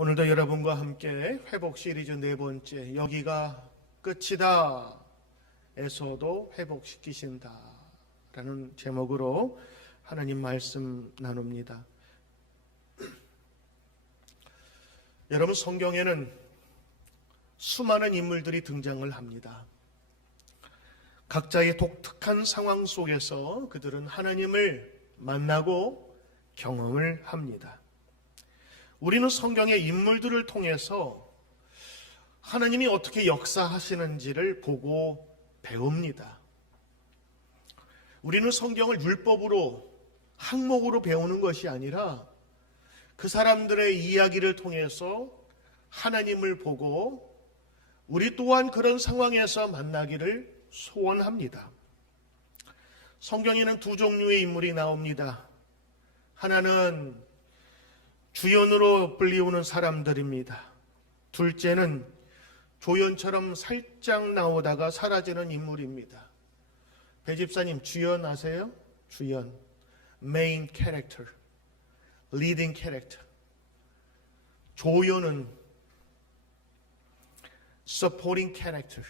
오늘도 여러분과 함께 회복 시리즈 네 번째, 여기가 끝이다 에서도 회복시키신다 라는 제목으로 하나님 말씀 나눕니다. 여러분, 성경에는 수많은 인물들이 등장을 합니다. 각자의 독특한 상황 속에서 그들은 하나님을 만나고 경험을 합니다. 우리는 성경의 인물들을 통해서 하나님이 어떻게 역사하시는지를 보고 배웁니다. 우리는 성경을 율법으로, 항목으로 배우는 것이 아니라 그 사람들의 이야기를 통해서 하나님을 보고 우리 또한 그런 상황에서 만나기를 소원합니다. 성경에는 두 종류의 인물이 나옵니다. 하나는 주연으로 불리우는 사람들입니다. 둘째는 조연처럼 살짝 나오다가 사라지는 인물입니다. 배집사님, 주연 아세요? 주연, 메인 캐릭터, 리딩 캐릭터. 조연은 서포팅 캐릭터.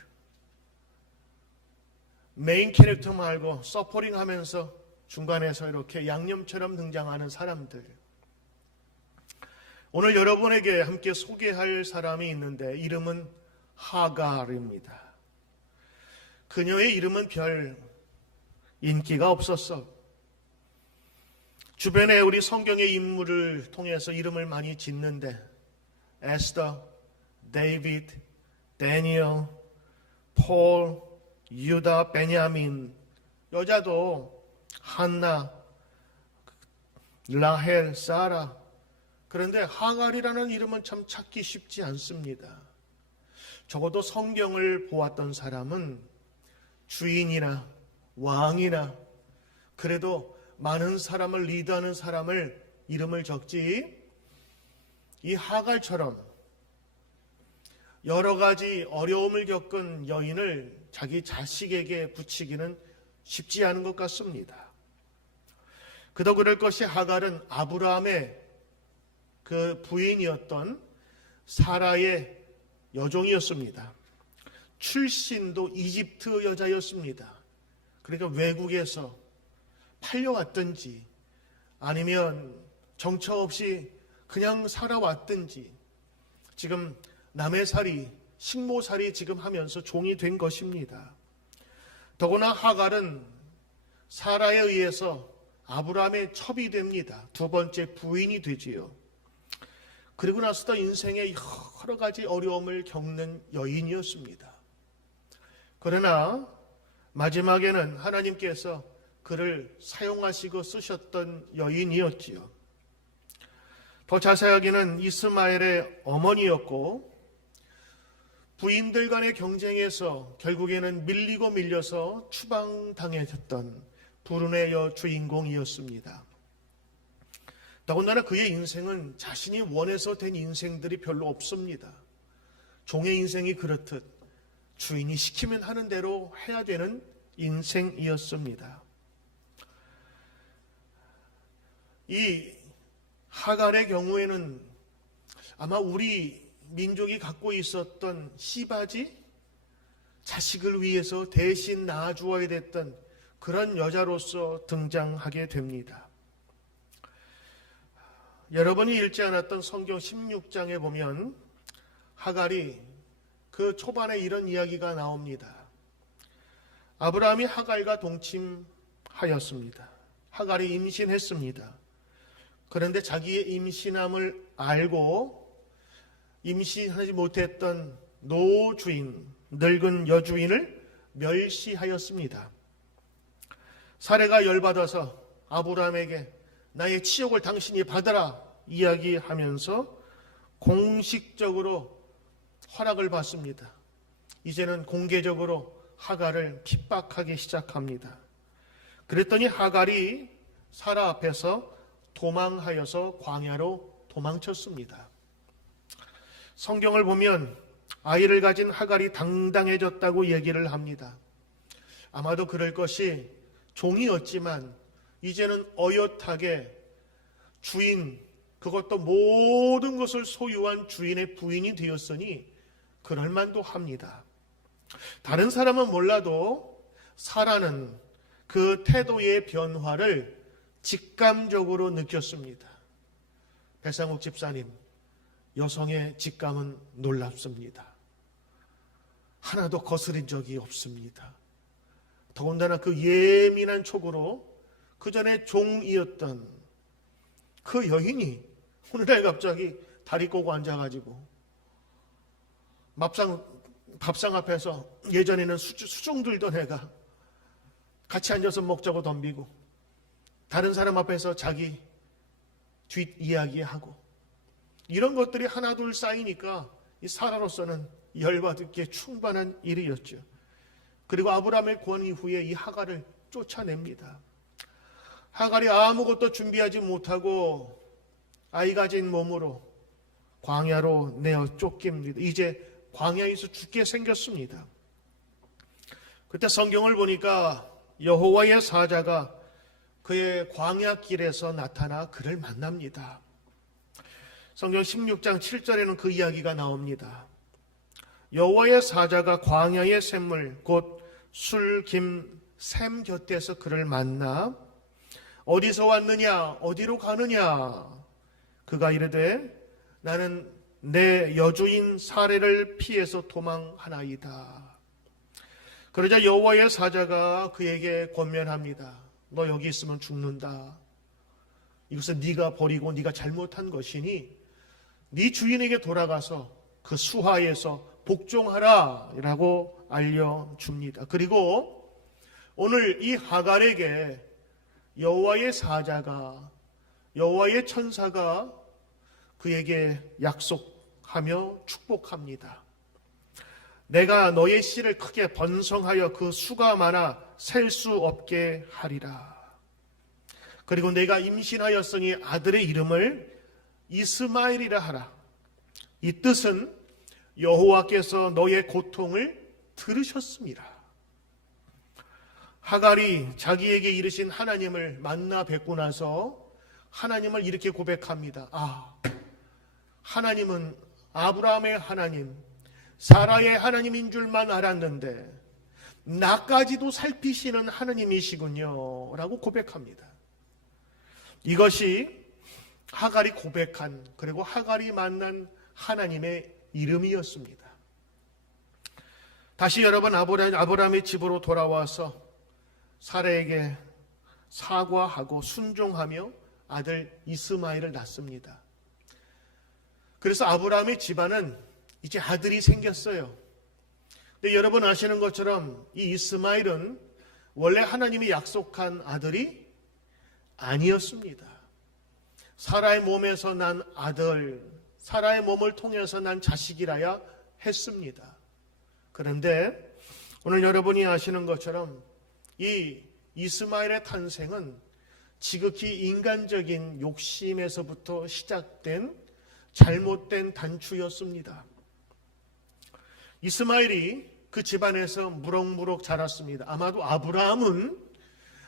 메인 캐릭터 말고 서포팅 하면서 중간에서 이렇게 양념처럼 등장하는 사람들. 오늘 여러분에게 함께 소개할 사람이 있는데 이름은 하갈입니다. 그녀의 이름은 별 인기가 없었어. 주변에 우리 성경의 인물을 통해서 이름을 많이 짓는데 에스더, 데이비드, 다니엘, 폴, 유다, 베냐민, 여자도 한나, 라헬, 사라. 그런데 하갈이라는 이름은 참 찾기 쉽지 않습니다. 적어도 성경을 보았던 사람은 주인이나 왕이나 그래도 많은 사람을 리드하는 사람을 이름을 적지, 이 하갈처럼 여러 가지 어려움을 겪은 여인을 자기 자식에게 붙이기는 쉽지 않은 것 같습니다. 그도 그럴 것이 하갈은 아브라함의 그 부인이었던 사라의 여종이었습니다. 출신도 이집트 여자였습니다. 그러니까 외국에서 팔려왔든지 아니면 정처 없이 그냥 살아왔든지 지금 남의살이, 식모살이 지금 하면서 종이 된 것입니다. 더구나 하갈은 사라에 의해서 아브라함의 첩이 됩니다. 두 번째 부인이 되지요. 그리고 나서도 인생에 여러 가지 어려움을 겪는 여인이었습니다. 그러나 마지막에는 하나님께서 그를 사용하시고 쓰셨던 여인이었지요. 더 자세하게는 이스마엘의 어머니였고 부인들 간의 경쟁에서 결국에는 밀리고 밀려서 추방당했던 불운의 여주인공이었습니다. 더군다나 그의 인생은 자신이 원해서 된 인생들이 별로 없습니다. 종의 인생이 그렇듯 주인이 시키면 하는 대로 해야 되는 인생이었습니다. 이 하갈의 경우에는 아마 우리 민족이 갖고 있었던 씨바지, 자식을 위해서 대신 낳아주어야 됐던 그런 여자로서 등장하게 됩니다. 여러분이 읽지 않았던 성경 16장에 보면 하갈이 그 초반에 이런 이야기가 나옵니다. 아브라함이 하갈과 동침하였습니다. 하갈이 임신했습니다. 그런데 자기의 임신함을 알고 임신하지 못했던 노주인, 늙은 여주인을 멸시하였습니다. 사례가 열받아서 아브라함에게 나의 치욕을 당신이 받으라 이야기하면서 공식적으로 허락을 받습니다. 이제는 공개적으로 하갈을 핍박하기 시작합니다. 그랬더니 하갈이 사라 앞에서 도망하여서 광야로 도망쳤습니다. 성경을 보면 아이를 가진 하갈이 당당해졌다고 얘기를 합니다. 아마도 그럴 것이 종이었지만 이제는 어엿하게 주인 그것도 모든 것을 소유한 주인의 부인이 되었으니 그럴 만도 합니다. 다른 사람은 몰라도 사라는 그 태도의 변화를 직감적으로 느꼈습니다. 배상욱 집사님, 여성의 직감은 놀랍습니다. 하나도 거스린 적이 없습니다. 더군다나 그 예민한 촉으로 그 전에 종이었던 그 여인이 오늘날 갑자기 다리 꼬고 앉아가지고 밥상 앞에서 예전에는 수종 들던 애가 같이 앉아서 먹자고 덤비고 다른 사람 앞에서 자기 뒷 이야기하고 이런 것들이 하나둘 쌓이니까 이 사라로서는 열받게 충만한 일이었죠. 그리고 아브라함의 권위 후에 이 하갈을 쫓아냅니다. 하갈이 아무것도 준비하지 못하고 아이 가진 몸으로 광야로 내어 쫓깁니다. 이제 광야에서 죽게 생겼습니다. 그때 성경을 보니까 여호와의 사자가 그의 광야길에서 나타나 그를 만납니다. 성경 16장 7절에는 그 이야기가 나옵니다. 여호와의 사자가 광야의 샘물 곧 술김 샘 곁에서 그를 만나 어디서 왔느냐 어디로 가느냐 그가 이르되 나는 내 여주인 사례를 피해서 도망하나이다. 그러자 여호와의 사자가 그에게 권면합니다. 너 여기 있으면 죽는다. 이것은 네가 버리고 네가 잘못한 것이니 네 주인에게 돌아가서 그 수하에서 복종하라 라고 알려줍니다. 그리고 오늘 이 하갈에게 여호와의 사자가 여호와의 천사가 그에게 약속하며 축복합니다. 내가 너의 씨를 크게 번성하여 그 수가 많아 셀 수 없게 하리라. 그리고 내가 임신하였으니 아들의 이름을 이스마엘이라 하라. 이 뜻은 여호와께서 너의 고통을 들으셨습니다. 하갈이 자기에게 이르신 하나님을 만나 뵙고 나서 하나님을 이렇게 고백합니다. 하나님은 아브라함의 하나님, 사라의 하나님인 줄만 알았는데 나까지도 살피시는 하나님이시군요 라고 고백합니다. 이것이 하갈이 고백한 그리고 하갈이 만난 하나님의 이름이었습니다. 다시 여러분 아브라함의 집으로 돌아와서 사라에게 사과하고 순종하며 아들 이스마엘을 낳습니다. 그래서 아브라함의 집안은 이제 아들이 생겼어요. 근데 여러분 아시는 것처럼 이 이스마엘은 원래 하나님이 약속한 아들이 아니었습니다. 사라의 몸에서 난 아들, 사라의 몸을 통해서 난 자식이라야 했습니다. 그런데 오늘 여러분이 아시는 것처럼 이 이스마엘의 탄생은 지극히 인간적인 욕심에서부터 시작된 잘못된 단추였습니다. 이스마엘이 그 집안에서 무럭무럭 자랐습니다. 아마도 아브라함은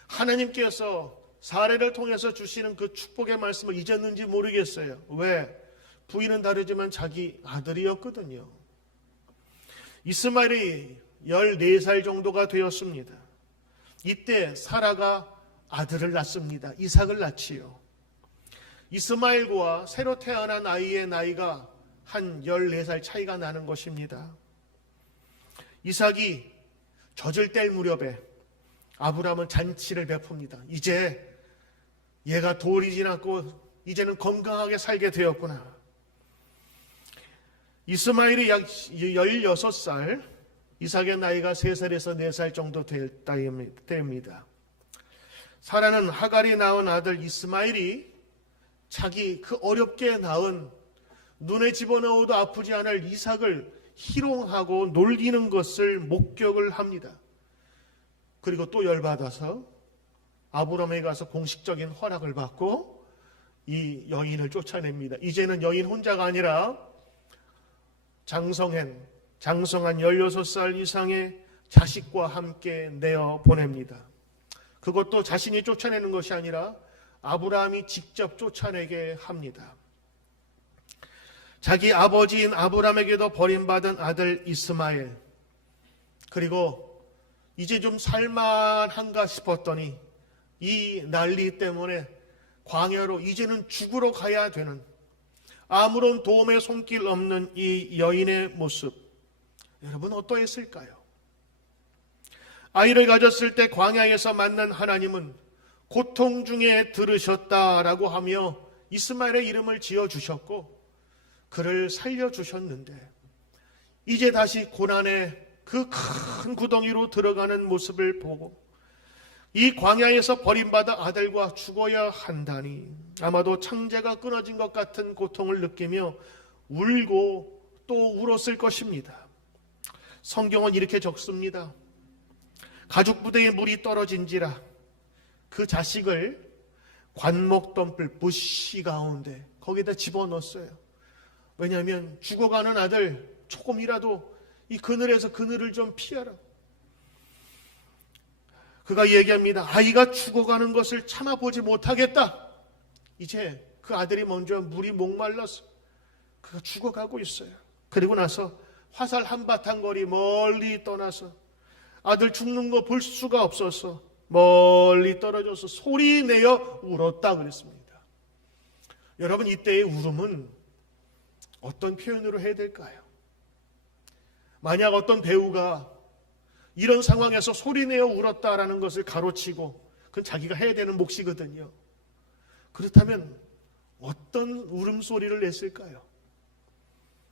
하나님께서 사례를 통해서 주시는 그 축복의 말씀을 잊었는지 모르겠어요. 왜? 부인은 다르지만 자기 아들이었거든요. 이스마엘이 14살 정도가 되었습니다. 이때 사라가 아들을 낳습니다. 이삭을 낳지요. 이스마엘과 새로 태어난 아이의 나이가 한 14살 차이가 나는 것입니다. 이삭이 젖을 뗄 무렵에 아브라함은 잔치를 베풉니다. 이제 얘가 돌이 지났고 이제는 건강하게 살게 되었구나. 이스마엘이 약 16살, 이삭의 나이가 3살에서 4살 정도 될 때입니다. 사라는 하갈이 낳은 아들 이스마엘이 자기 그 어렵게 낳은 눈에 집어넣어도 아프지 않을 이삭을 희롱하고 놀리는 것을 목격을 합니다. 그리고 또 열받아서 아브라함에 가서 공식적인 허락을 받고 이 여인을 쫓아냅니다. 이제는 여인 혼자가 아니라 장성한 16살 이상의 자식과 함께 내어 보냅니다. 그것도 자신이 쫓아내는 것이 아니라 아브라함이 직접 쫓아내게 합니다. 자기 아버지인 아브람에게도 버림받은 아들 이스마엘, 그리고 이제 좀 살만한가 싶었더니 이 난리 때문에 광야로 이제는 죽으러 가야 되는, 아무런 도움의 손길 없는 이 여인의 모습, 여러분 어떠했을까요? 아이를 가졌을 때 광야에서 만난 하나님은 고통 중에 들으셨다라고 하며 이스마엘의 이름을 지어주셨고 그를 살려주셨는데, 이제 다시 고난의 그 큰 구덩이로 들어가는 모습을 보고 이 광야에서 버림받아 아들과 죽어야 한다니 아마도 창자가 끊어진 것 같은 고통을 느끼며 울고 또 울었을 것입니다. 성경은 이렇게 적습니다. 가죽 부대에 물이 떨어진지라 그 자식을 관목덤불 부시 가운데 거기다 집어넣었어요. 왜냐하면 죽어가는 아들 조금이라도 이 그늘에서 그늘을 좀 피하라. 그가 얘기합니다. 아이가 죽어가는 것을 참아보지 못하겠다. 이제 그 아들이 먼저 물이 목말라서 그가 죽어가고 있어요. 그리고 나서 화살 한바탕 거리 멀리 떠나서 아들 죽는 거 볼 수가 없어서 멀리 떨어져서 소리내어 울었다 그랬습니다. 여러분, 이때의 울음은 어떤 표현으로 해야 될까요? 만약 어떤 배우가 이런 상황에서 소리내어 울었다라는 것을 가로치고 그건 자기가 해야 되는 몫이거든요. 그렇다면 어떤 울음소리를 냈을까요?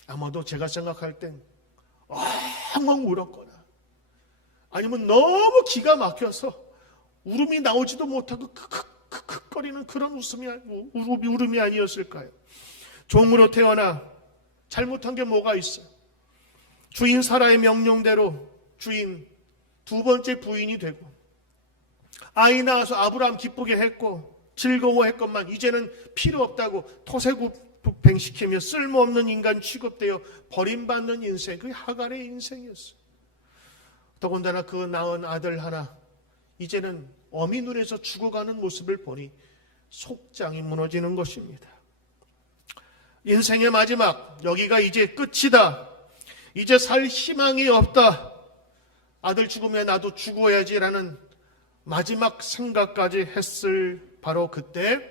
아마도 제가 생각할 땐 엉엉 울었거나 아니면 너무 기가 막혀서 울음이 나오지도 못하고 크크크크거리는 그런 울음이 아니었을까요? 종으로 태어나 잘못한 게 뭐가 있어요? 주인 사라의 명령대로 주인 두 번째 부인이 되고 아이 낳아서 아브라함 기쁘게 했고 즐거워했건만 이제는 필요 없다고 토세구팽시키며 쓸모없는 인간 취급되어 버림받는 인생, 그게 하갈의 인생이었어요. 더군다나 그 낳은 아들 하나 이제는 어미 눈에서 죽어가는 모습을 보니 속장이 무너지는 것입니다. 인생의 마지막, 여기가 이제 끝이다. 이제 살 희망이 없다. 아들 죽으면 나도 죽어야지라는 마지막 생각까지 했을 바로 그때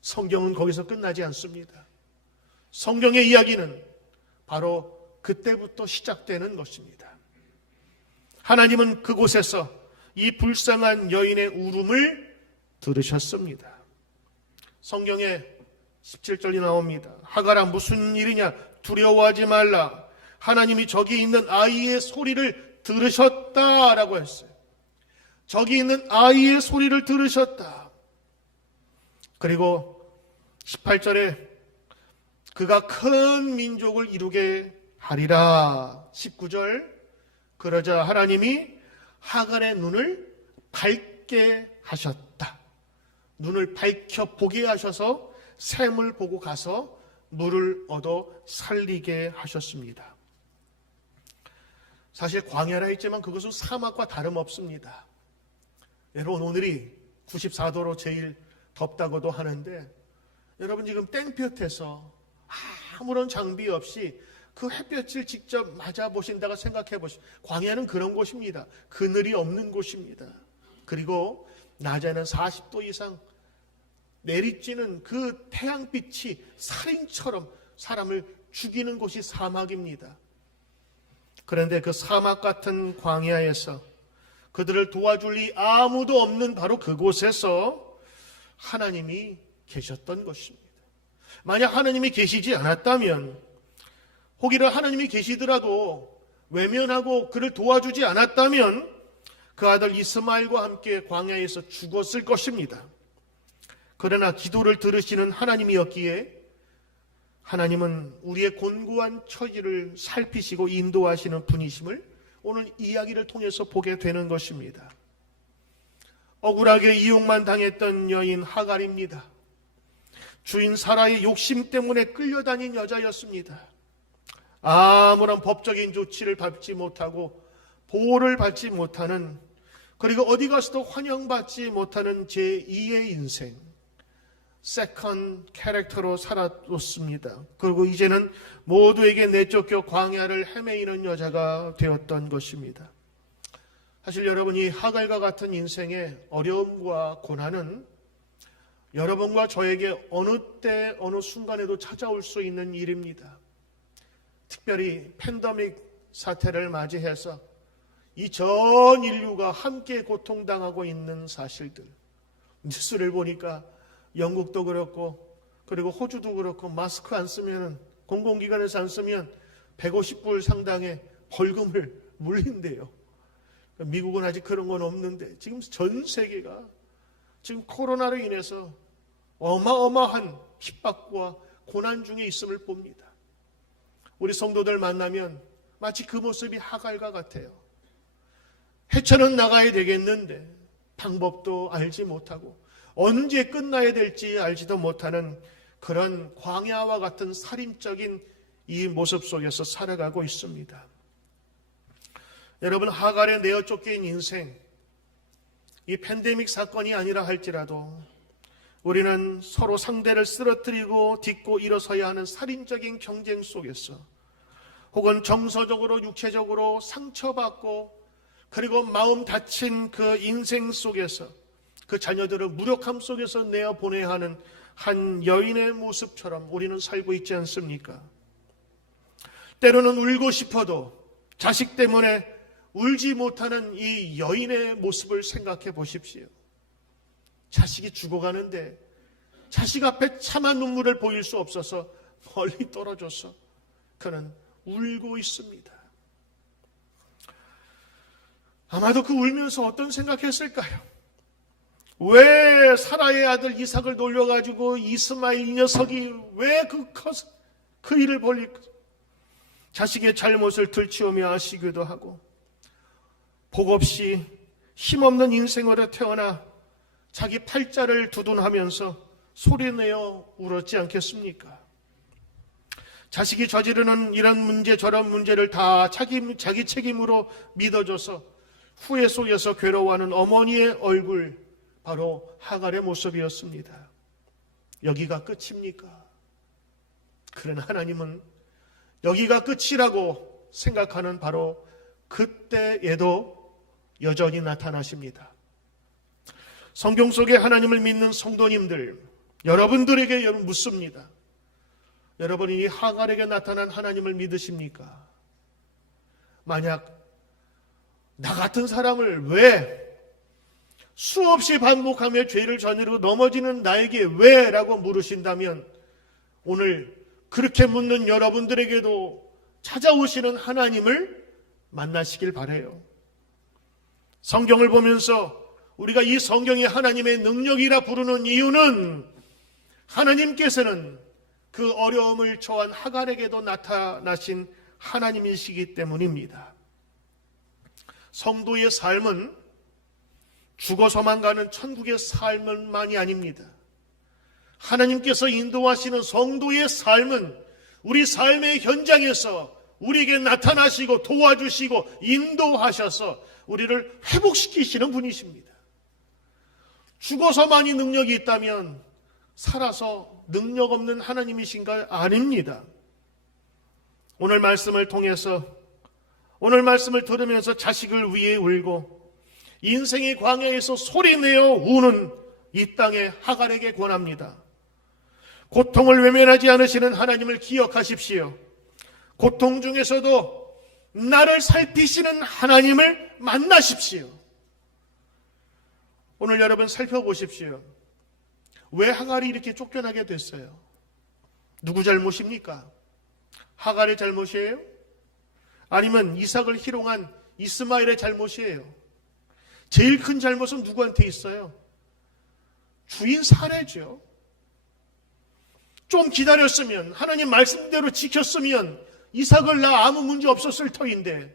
성경은 거기서 끝나지 않습니다. 성경의 이야기는 바로 그때부터 시작되는 것입니다. 하나님은 그곳에서 이 불쌍한 여인의 울음을 들으셨습니다. 성경에 17절이 나옵니다. 하갈아 무슨 일이냐? 두려워하지 말라. 하나님이 저기 있는 아이의 소리를 들으셨다라고 했어요. 저기 있는 아이의 소리를 들으셨다. 그리고 18절에 그가 큰 민족을 이루게 하리라. 19절 그러자 하나님이 하갈의 눈을 밝게 하셨다. 눈을 밝혀 보게 하셔서 샘을 보고 가서 물을 얻어 살리게 하셨습니다. 사실 광야라 했지만 그것은 사막과 다름없습니다. 여러분, 오늘이 94도로 제일 덥다고도 하는데 여러분 지금 땡볕에서 아무런 장비 없이 그 햇볕을 직접 맞아보신다고 생각해 보시죠. 광야는 그런 곳입니다. 그늘이 없는 곳입니다. 그리고 낮에는 40도 이상 내리쬐는 그 태양빛이 살인처럼 사람을 죽이는 곳이 사막입니다. 그런데 그 사막 같은 광야에서 그들을 도와줄 이 아무도 없는 바로 그곳에서 하나님이 계셨던 것입니다. 만약 하나님이 계시지 않았다면, 혹이라 하나님이 계시더라도 외면하고 그를 도와주지 않았다면 그 아들 이스마엘과 함께 광야에서 죽었을 것입니다. 그러나 기도를 들으시는 하나님이었기에 하나님은 우리의 곤고한 처지를 살피시고 인도하시는 분이심을 오늘 이야기를 통해서 보게 되는 것입니다. 억울하게 이용만 당했던 여인 하갈입니다. 주인 사라의 욕심 때문에 끌려다닌 여자였습니다. 아무런 법적인 조치를 밟지 못하고 보호를 받지 못하는, 그리고 어디 가서도 환영받지 못하는 제2의 인생. 세컨 캐릭터로 살아왔습니다. 그리고 이제는 모두에게 내쫓겨 광야를 헤매이는 여자가 되었던 것입니다. 사실 여러분이 하갈과 같은 인생의 어려움과 고난은 여러분과 저에게 어느 때 어느 순간에도 찾아올 수 있는 일입니다. 특별히 팬데믹 사태를 맞이해서 이 전 인류가 함께 고통당하고 있는 사실들, 뉴스를 보니까 영국도 그렇고 그리고 호주도 그렇고 마스크 안 쓰면, 공공기관에서 안 쓰면 150불 상당의 벌금을 물린대요. 미국은 아직 그런 건 없는데 지금 전 세계가 지금 코로나로 인해서 어마어마한 핍박과 고난 중에 있음을 봅니다. 우리 성도들 만나면 마치 그 모습이 하갈과 같아요. 헤쳐는 나가야 되겠는데 방법도 알지 못하고 언제 끝나야 될지 알지도 못하는 그런 광야와 같은 살인적인 이 모습 속에서 살아가고 있습니다. 여러분, 하갈에 내어 쫓긴 인생, 이 팬데믹 사건이 아니라 할지라도 우리는 서로 상대를 쓰러뜨리고 딛고 일어서야 하는 살인적인 경쟁 속에서, 혹은 정서적으로 육체적으로 상처받고 그리고 마음 다친 그 인생 속에서 그 자녀들을 무력함 속에서 내어보내야 하는 한 여인의 모습처럼 우리는 살고 있지 않습니까? 때로는 울고 싶어도 자식 때문에 울지 못하는 이 여인의 모습을 생각해 보십시오. 자식이 죽어가는데 자식 앞에 차마 눈물을 보일 수 없어서 멀리 떨어져서 그는 울고 있습니다. 아마도 그 울면서 어떤 생각했을까요? 왜 사라의 아들 이삭을 놀려가지고 이스마엘 녀석이 왜 그 일을 벌릴까? 자식의 잘못을 들추어며 아시기도 하고, 복 없이 힘없는 인생으로 태어나 자기 팔자를 두둔하면서 소리내어 울었지 않겠습니까? 자식이 저지르는 이런 문제 저런 문제를 다 자기 책임으로 믿어줘서 후회 속에서 괴로워하는 어머니의 얼굴, 바로 하갈의 모습이었습니다. 여기가 끝입니까? 그러나 하나님은 여기가 끝이라고 생각하는 바로 그때에도 여전히 나타나십니다. 성경 속에 하나님을 믿는 성도님들, 여러분들에게 묻습니다. 여러분이 이 하갈에게 나타난 하나님을 믿으십니까? 만약 나 같은 사람을 왜 수없이 반복하며 죄를 저지르고 넘어지는 나에게 왜? 라고 물으신다면 오늘 그렇게 묻는 여러분들에게도 찾아오시는 하나님을 만나시길 바라요. 성경을 보면서 우리가 이 성경이 하나님의 능력이라 부르는 이유는 하나님께서는 그 어려움을 처한 하갈에게도 나타나신 하나님이시기 때문입니다. 성도의 삶은 죽어서만 가는 천국의 삶만이 아닙니다. 하나님께서 인도하시는 성도의 삶은 우리 삶의 현장에서 우리에게 나타나시고 도와주시고 인도하셔서 우리를 회복시키시는 분이십니다. 죽어서만이 능력이 있다면 살아서 능력 없는 하나님이신가? 아닙니다. 오늘 말씀을 통해서, 오늘 말씀을 들으면서 자식을 위해 울고 인생의 광야에서 소리내어 우는 이 땅의 하갈에게 권합니다. 고통을 외면하지 않으시는 하나님을 기억하십시오. 고통 중에서도 나를 살피시는 하나님을 만나십시오. 오늘 여러분 살펴보십시오. 왜 하갈이 이렇게 쫓겨나게 됐어요? 누구 잘못입니까? 하갈의 잘못이에요? 아니면 이삭을 희롱한 이스마엘의 잘못이에요? 제일 큰 잘못은 누구한테 있어요? 주인 사례죠. 좀 기다렸으면, 하나님 말씀대로 지켰으면 이삭을 낳아 아무 문제 없었을 터인데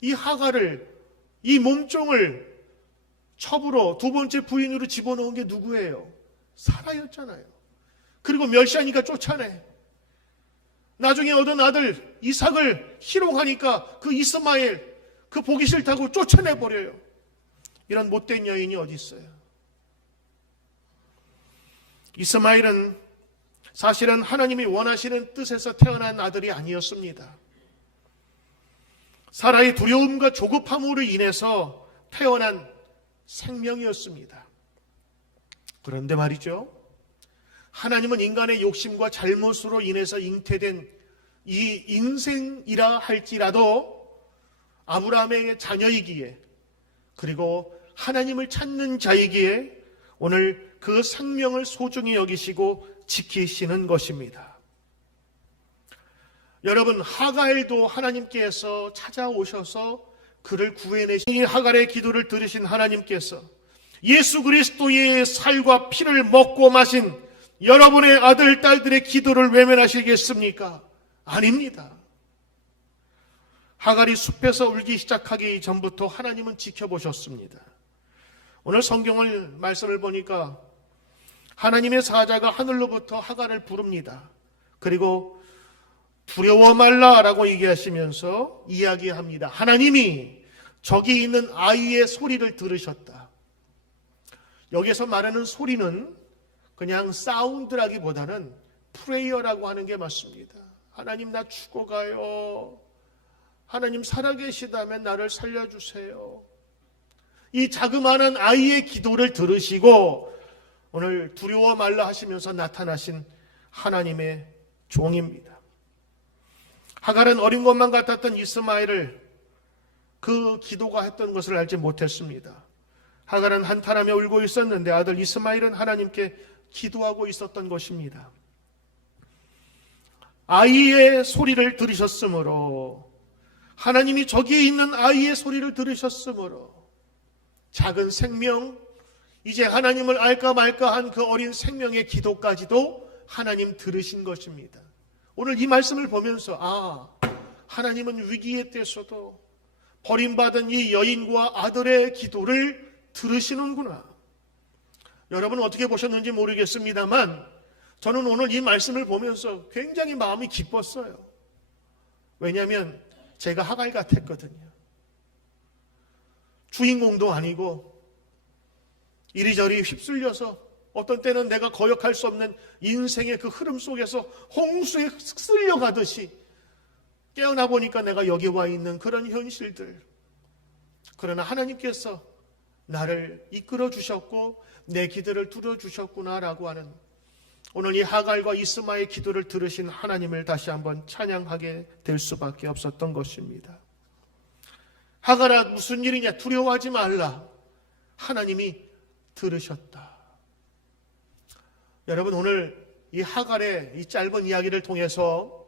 이 하갈을, 이 몸종을 첩으로 두 번째 부인으로 집어넣은 게 누구예요? 사라였잖아요. 그리고 멸시하니까 쫓아내. 나중에 얻은 아들 이삭을 희롱하니까 그 이스마엘, 그 보기 싫다고 쫓아내버려요. 이런 못된 여인이 어디 있어요? 이스마엘은 사실은 하나님이 원하시는 뜻에서 태어난 아들이 아니었습니다. 사라의 두려움과 조급함으로 인해서 태어난 생명이었습니다. 그런데 말이죠, 하나님은 인간의 욕심과 잘못으로 인해서 잉태된 이 인생이라 할지라도 아브라함의 자녀이기에, 그리고 하나님을 찾는 자이기에 오늘 그 생명을 소중히 여기시고 지키시는 것입니다. 여러분, 하갈도 하나님께서 찾아오셔서 그를 구해내신 하갈의 기도를 들으신 하나님께서 예수 그리스도의 살과 피를 먹고 마신 여러분의 아들, 딸들의 기도를 외면하시겠습니까? 아닙니다. 하갈이 숲에서 울기 시작하기 전부터 하나님은 지켜보셨습니다. 오늘 성경을 말씀을 보니까 하나님의 사자가 하늘로부터 하갈을 부릅니다. 그리고 두려워 말라라고 얘기하시면서 이야기합니다. 하나님이 저기 있는 아이의 소리를 들으셨다. 여기서 말하는 소리는 그냥 사운드라기보다는 프레이어라고 하는 게 맞습니다. 하나님, 나 죽어가요. 하나님, 살아계시다면 나를 살려주세요. 이 자그마한 아이의 기도를 들으시고 오늘 두려워 말라 하시면서 나타나신 하나님의 종입니다. 하갈은 어린 것만 같았던 이스마엘을 그 기도가 했던 것을 알지 못했습니다. 하갈은 한탄하며 울고 있었는데 아들 이스마엘은 하나님께 기도하고 있었던 것입니다. 아이의 소리를 들으셨으므로, 하나님이 저기에 있는 아이의 소리를 들으셨으므로 작은 생명, 이제 하나님을 알까 말까 한 그 어린 생명의 기도까지도 하나님 들으신 것입니다. 오늘 이 말씀을 보면서 하나님은 위기의 때에서도 버림받은 이 여인과 아들의 기도를 들으시는구나. 여러분 어떻게 보셨는지 모르겠습니다만 저는 오늘 이 말씀을 보면서 굉장히 마음이 기뻤어요. 왜냐하면 제가 하갈 같았거든요. 주인공도 아니고 이리저리 휩쓸려서 어떤 때는 내가 거역할 수 없는 인생의 그 흐름 속에서 홍수에 쓸려가듯이 깨어나 보니까 내가 여기 와 있는 그런 현실들. 그러나 하나님께서 나를 이끌어 주셨고 내 기도를 들어주셨구나라고 하는, 오늘 이 하갈과 이스마의 기도를 들으신 하나님을 다시 한번 찬양하게 될 수밖에 없었던 것입니다. 하갈아, 무슨 일이냐? 두려워하지 말라. 하나님이 들으셨다. 여러분, 오늘 이 하갈의 이 짧은 이야기를 통해서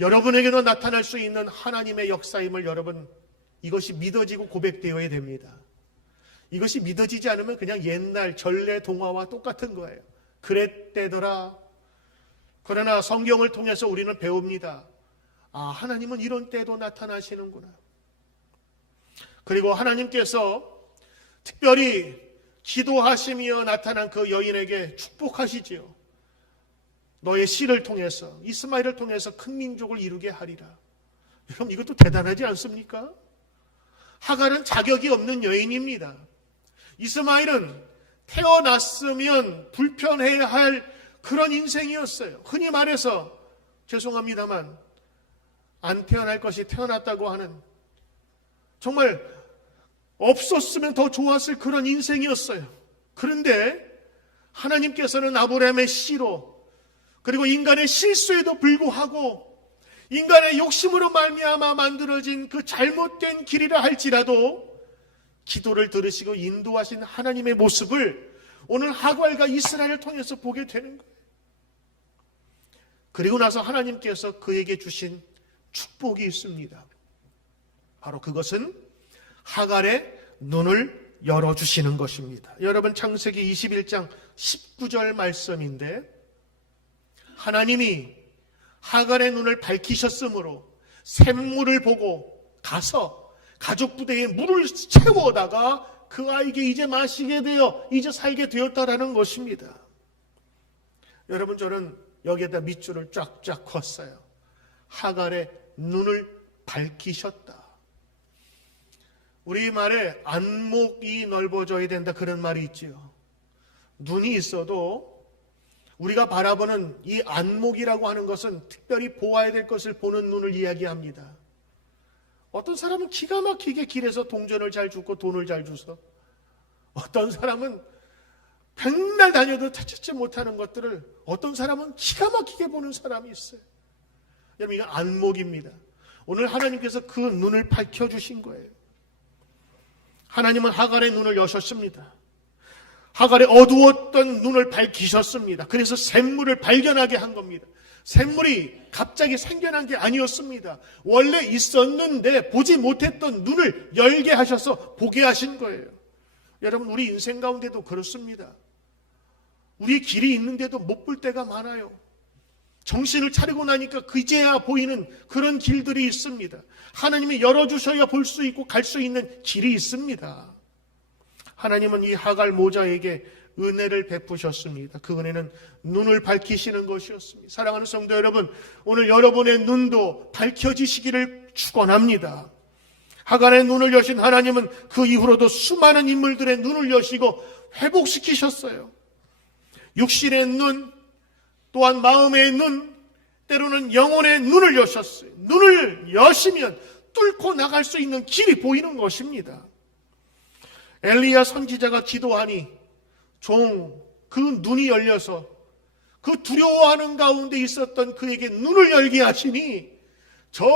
여러분에게도 나타날 수 있는 하나님의 역사임을 여러분, 이것이 믿어지고 고백되어야 됩니다. 이것이 믿어지지 않으면 그냥 옛날 전래 동화와 똑같은 거예요. 그랬대더라. 그러나 성경을 통해서 우리는 배웁니다. 하나님은 이런 때도 나타나시는구나. 그리고 하나님께서 특별히 기도하시며 나타난 그 여인에게 축복하시지요. 너의 씨를 통해서, 이스마엘을 통해서 큰 민족을 이루게 하리라. 여러분, 이것도 대단하지 않습니까? 하갈은 자격이 없는 여인입니다. 이스마엘은 태어났으면 불편해야 할 그런 인생이었어요. 흔히 말해서 죄송합니다만 안 태어날 것이 태어났다고 하는, 정말 없었으면 더 좋았을 그런 인생이었어요. 그런데 하나님께서는 아브라함의 씨로, 그리고 인간의 실수에도 불구하고 인간의 욕심으로 말미암아 만들어진 그 잘못된 길이라 할지라도 기도를 들으시고 인도하신 하나님의 모습을 오늘 하갈과 이스라엘을 통해서 보게 되는 거예요. 그리고 나서 하나님께서 그에게 주신 축복이 있습니다. 바로 그것은 하갈의 눈을 열어주시는 것입니다. 여러분, 창세기 21장 19절 말씀인데, 하나님이 하갈의 눈을 밝히셨으므로 샘물을 보고 가서 가족 부대에 물을 채워다가 그 아이에게 이제 마시게 되어 이제 살게 되었다라는 것입니다. 여러분, 저는 여기에다 밑줄을 쫙쫙 걷어요. 하갈의 눈을 밝히셨다. 우리 말에 안목이 넓어져야 된다, 그런 말이 있지요. 눈이 있어도 우리가 바라보는 이 안목이라고 하는 것은 특별히 보아야 될 것을 보는 눈을 이야기합니다. 어떤 사람은 기가 막히게 길에서 동전을 잘 주고 돈을 잘 주서, 어떤 사람은 백날 다녀도 찾지 못하는 것들을 어떤 사람은 기가 막히게 보는 사람이 있어요. 여러분, 이거 안목입니다. 오늘 하나님께서 그 눈을 밝혀주신 거예요. 하나님은 하갈의 눈을 여셨습니다. 하갈의 어두웠던 눈을 밝히셨습니다. 그래서 샘물을 발견하게 한 겁니다. 샘물이 갑자기 생겨난 게 아니었습니다. 원래 있었는데 보지 못했던 눈을 열게 하셔서 보게 하신 거예요. 여러분, 우리 인생 가운데도 그렇습니다. 우리 길이 있는데도 못 볼 때가 많아요. 정신을 차리고 나니까 그제야 보이는 그런 길들이 있습니다. 하나님이 열어주셔야 볼 수 있고 갈 수 있는 길이 있습니다. 하나님은 이 하갈 모자에게 은혜를 베푸셨습니다. 그 은혜는 눈을 밝히시는 것이었습니다. 사랑하는 성도 여러분, 오늘 여러분의 눈도 밝혀지시기를 축원합니다. 하갈의 눈을 여신 하나님은 그 이후로도 수많은 인물들의 눈을 여시고 회복시키셨어요. 육신의 눈, 또한 마음의 눈, 때로는 영혼의 눈을 여셨어요. 눈을 여시면 뚫고 나갈 수 있는 길이 보이는 것입니다. 엘리야 선지자가 기도하니 그 눈이 열려서 그 두려워하는 가운데 있었던 그에게 눈을 열게 하시니 저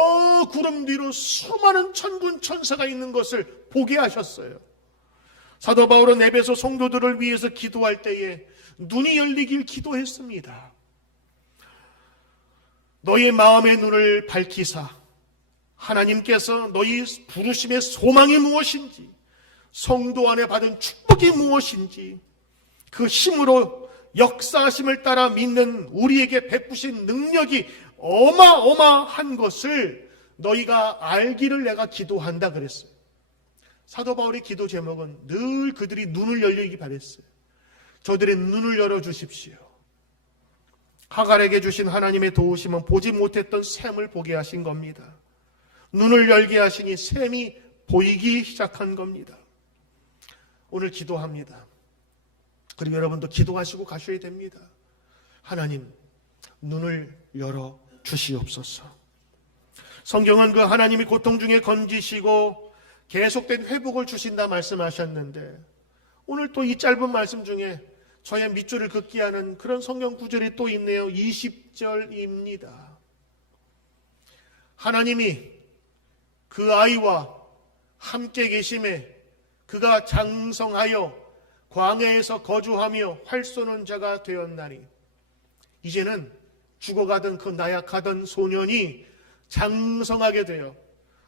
구름 뒤로 수많은 천군 천사가 있는 것을 보게 하셨어요. 사도 바울은 에베소 성도들을 위해서 기도할 때에 눈이 열리길 기도했습니다. 너희 마음의 눈을 밝히사 하나님께서 너희 부르심의 소망이 무엇인지, 성도 안에 받은 축복이 무엇인지, 그 힘으로 역사하심을 따라 믿는 우리에게 베푸신 능력이 어마어마한 것을 너희가 알기를 내가 기도한다 그랬어요. 사도 바울의 기도 제목은 늘 그들이 눈을 열리기 바랬어요. 저들의 눈을 열어주십시오. 하갈에게 주신 하나님의 도우심은 보지 못했던 샘을 보게 하신 겁니다. 눈을 열게 하시니 샘이 보이기 시작한 겁니다. 오늘 기도합니다. 그리고 여러분도 기도하시고 가셔야 됩니다. 하나님, 눈을 열어 주시옵소서. 성경은 그 하나님이 고통 중에 건지시고 계속된 회복을 주신다 말씀하셨는데, 오늘 또 이 짧은 말씀 중에 저의 밑줄을 긋게 하는 그런 성경 구절이 또 있네요. 20절입니다. 하나님이 그 아이와 함께 계심에 그가 장성하여 광야에서 거주하며 활 쏘는 자가 되었나니, 이제는 죽어가던 그 나약하던 소년이 장성하게 되어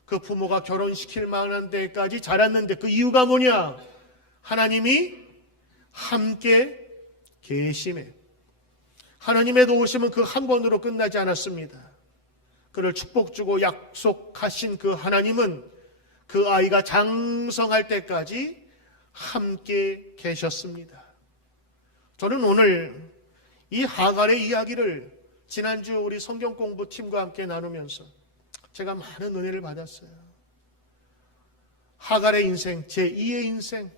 그 부모가 결혼시킬 만한 데까지 자랐는데, 그 이유가 뭐냐? 하나님이 함께 계심에, 하나님의 도우심은 그 한 번으로 끝나지 않았습니다. 그를 축복 주고 약속하신 그 하나님은 그 아이가 장성할 때까지 함께 계셨습니다. 저는 오늘 이 하갈의 이야기를 지난주 우리 성경 공부팀과 함께 나누면서 제가 많은 은혜를 받았어요. 하갈의 인생, 제2의 인생,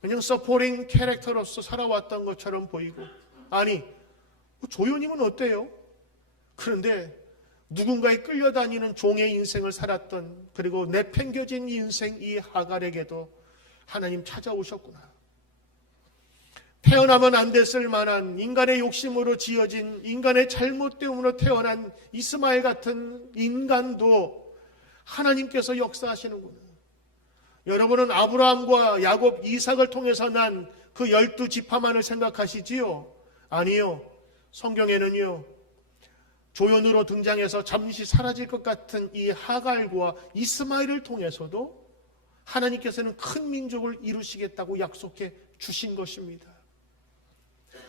그냥 서포팅 캐릭터로서 살아왔던 것처럼 보이고, 아니, 조연님은 어때요? 그런데 누군가에 끌려다니는 종의 인생을 살았던, 그리고 내팽겨진 인생 이 하갈에게도 하나님 찾아오셨구나. 태어나면 안 됐을 만한 인간의 욕심으로 지어진, 인간의 잘못 때문에 태어난 이스마엘 같은 인간도 하나님께서 역사하시는구나. 여러분은 아브라함과 야곱, 이삭을 통해서 난 그 12지파만을 생각하시지요? 아니요. 성경에는요, 조연으로 등장해서 잠시 사라질 것 같은 이 하갈과 이스마엘을 통해서도 하나님께서는 큰 민족을 이루시겠다고 약속해 주신 것입니다.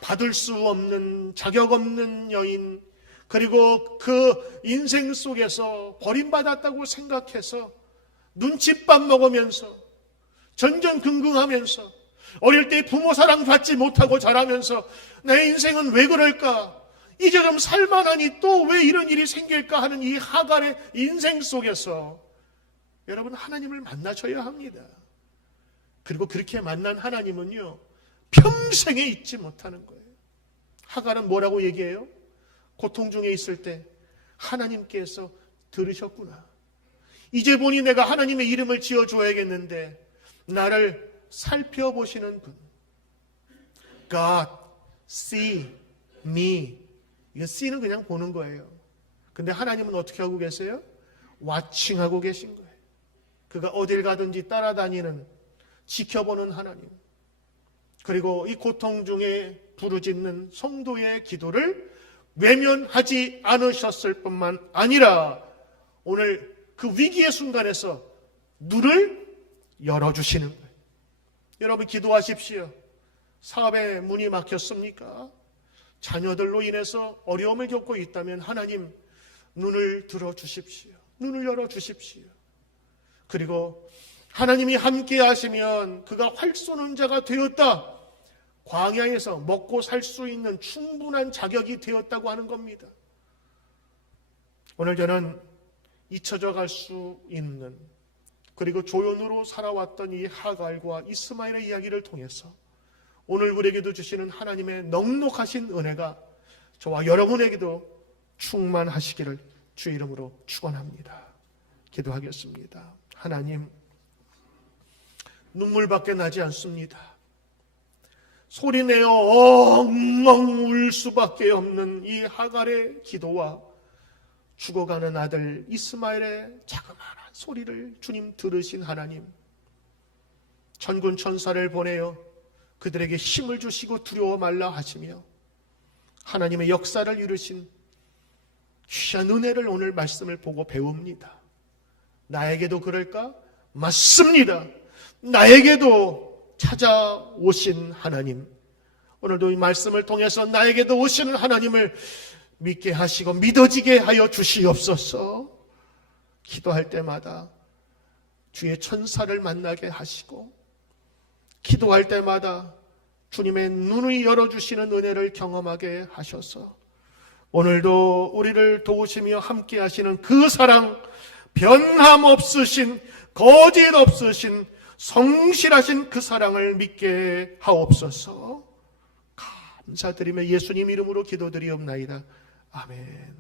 받을 수 없는, 자격 없는 여인, 그리고 그 인생 속에서 버림받았다고 생각해서 눈칫밥 먹으면서 전전긍긍하면서 어릴 때 부모 사랑 받지 못하고 자라면서 내 인생은 왜 그럴까? 이제 좀 살만하니 또 왜 이런 일이 생길까 하는 이 하갈의 인생 속에서 여러분, 하나님을 만나셔야 합니다. 그리고 그렇게 만난 하나님은요, 평생에 잊지 못하는 거예요. 하갈은 뭐라고 얘기해요? 고통 중에 있을 때 하나님께서 들으셨구나. 이제 보니 내가 하나님의 이름을 지어줘야겠는데 나를 살펴보시는 분. God see me. 이거 see는 그냥 보는 거예요. 근데 하나님은 어떻게 하고 계세요? 와칭하고 계신 거예요. 그가 어딜 가든지 따라다니는, 지켜보는 하나님. 그리고 이 고통 중에 부르짖는 성도의 기도를 외면하지 않으셨을 뿐만 아니라 오늘 그 위기의 순간에서 눈을 열어주시는 거예요. 여러분 기도하십시오. 사업에 문이 막혔습니까? 자녀들로 인해서 어려움을 겪고 있다면 하나님 눈을 들어주십시오. 눈을 열어주십시오. 그리고 하나님이 함께 하시면 그가 활 쏘는 자가 되었다. 광야에서 먹고 살 수 있는 충분한 자격이 되었다고 하는 겁니다. 오늘 저는 잊혀져 갈 수 있는, 그리고 조연으로 살아왔던 이 하갈과 이스마엘의 이야기를 통해서 오늘 우리에게도 주시는 하나님의 넉넉하신 은혜가 저와 여러분에게도 충만하시기를 주 이름으로 축원합니다. 기도하겠습니다. 하나님, 눈물밖에 나지 않습니다. 소리내어 엉엉 울 수밖에 없는 이 하갈의 기도와 죽어가는 아들 이스마엘의 자그마한 소리를 주님 들으신 하나님, 천군 천사를 보내어 그들에게 힘을 주시고 두려워 말라 하시며 하나님의 역사를 이루신 귀한 은혜를 오늘 말씀을 보고 배웁니다. 나에게도 그럴까? 맞습니다. 나에게도 찾아오신 하나님, 오늘도 이 말씀을 통해서 나에게도 오시는 하나님을 믿게 하시고 믿어지게 하여 주시옵소서. 기도할 때마다 주의 천사를 만나게 하시고 기도할 때마다 주님의 눈을 열어주시는 은혜를 경험하게 하셔서 오늘도 우리를 도우시며 함께 하시는 그 사랑, 변함없으신, 거짓 없으신, 성실하신 그 사랑을 믿게 하옵소서. 감사드리며 예수님 이름으로 기도드리옵나이다. 아멘.